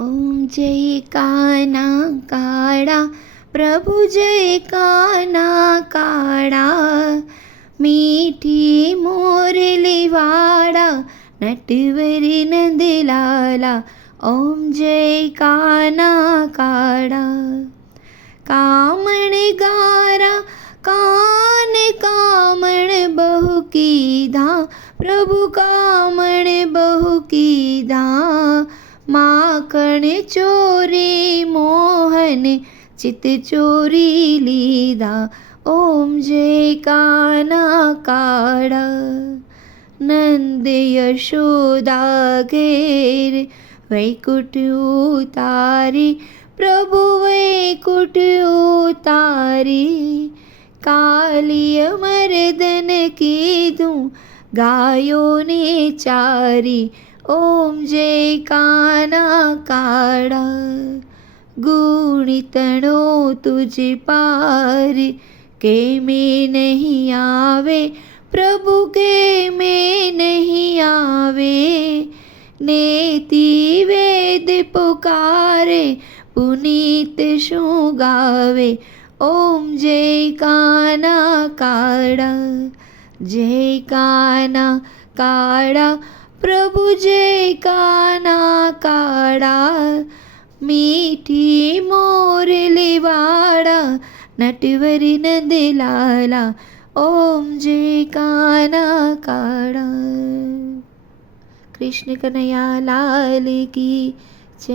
ઓમ જય કાના કાળા પ્રભુ જય કાના કાળા મીઠી મોરલી વાળા નટવરી નંદલાલા ઓમ જય કાના કાળા કામણ ગારા કાન કામણ બહુ કીધા પ્રભુ કામણ બહુ કીધા માખણ ચોરી મોહને ચિત ચોરી લીધા ઓમ જય કાના કાળા નંદ યશોદા ઘેર વૈકુટ ઉતારી પ્રભુ વૈકુટ ઉતારી કાલિય મર્દન કીધું ગાયોને ચારી ઓમ જય કાના કાળા ગુણિતણો તુજ પાર કે મેં નહીં આવે પ્રભુ કે મેં નહીં આવે નેતી વેદ પુકારે પુનીત શું ગાવે ઓમ જય કાના કાળા જય કાના કાળા પ્રભુ જય કાના કાળા, મીઠી મોરલી વાળા નટવરી નંદલાલા, ઓમ જય કાના કાળા. કૃષ્ણ કનૈયા લાલ કી જય.